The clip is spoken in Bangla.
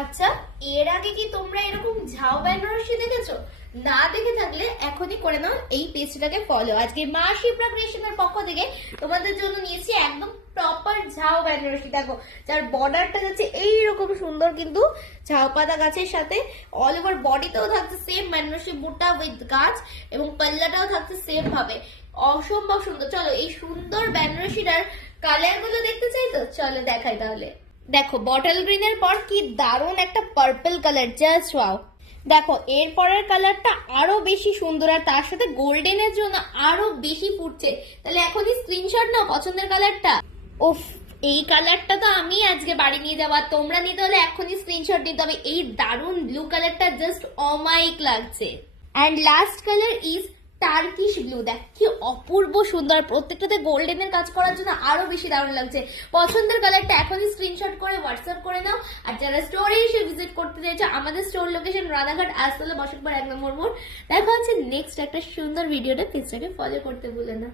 আচ্ছা, এর আগে কি তোমরা এরকম ঝাউ বেনারসি দেখেছো? না দেখে থাকলে এখনই করে নাও এই পেজটাকে ফলো। আজকে মা শিপ্রা ক্রিয়েশনের পক্ষ থেকে তোমাদের জন্য নিয়েছি একদম প্রপার ঝাউ বেনারসি। দেখো, যার বর্ডারটা যাচ্ছে এইরকম সুন্দর, কিন্তু ঝাউ পাতা গাছের সাথে অল ওভার বডিতেও থাকছে সেম বেনারসি বুটা উইথ গাছ, এবং পাল্লাটাও থাকছে সেম ভাবে। অসম্ভব সুন্দর। চলো এই সুন্দর বেনারসিটার কালার গুলো দেখতে চাই তো, চলো দেখাই তাহলে। দেখো, বটল গ্রিনের পর কি দারুণ একটা পার্পল কালার, জাস্ট ওয়াও। দেখো এর পরের কালারটা আরো বেশি সুন্দর, আর তার সাথে গোল্ডেনের জন্য আরো বেশি ফুটছে। তাহলে এখনই স্ক্রিনশট নাও পছন্দের কালারটা। উফ, এই কালারটা তো আমি আজকে বাড়ি নিয়ে যাবো। আর তোমরা নিতে হলে এখনই স্ক্রিনশট নিতে হবে। এই দারুণ ব্লু কালারটা জাস্ট অমাইক লাগছে। And last colour is Turkish blue. দেখ কি অপূর্ব সুন্দর, প্রত্যেকটাতে গোল্ডেনের কাজ করার জন্য আরো বেশি দারুণ লাগছে। পছন্দের কালারটা এখনই স্ক্রিনশট করে হোয়াটসঅ্যাপ করে নাও। আর যারা স্টোরে এসে ভিজিট করতে চাইছো, আমাদের স্টোর লোকেশন রানাঘাট, আসতলা, বসতপাড়া 1 নম্বর মোড়। দেখা হচ্ছে নেক্সট একটা সুন্দর ভিডিওটা। পেজটাকে ফলো করতে ভুলে না।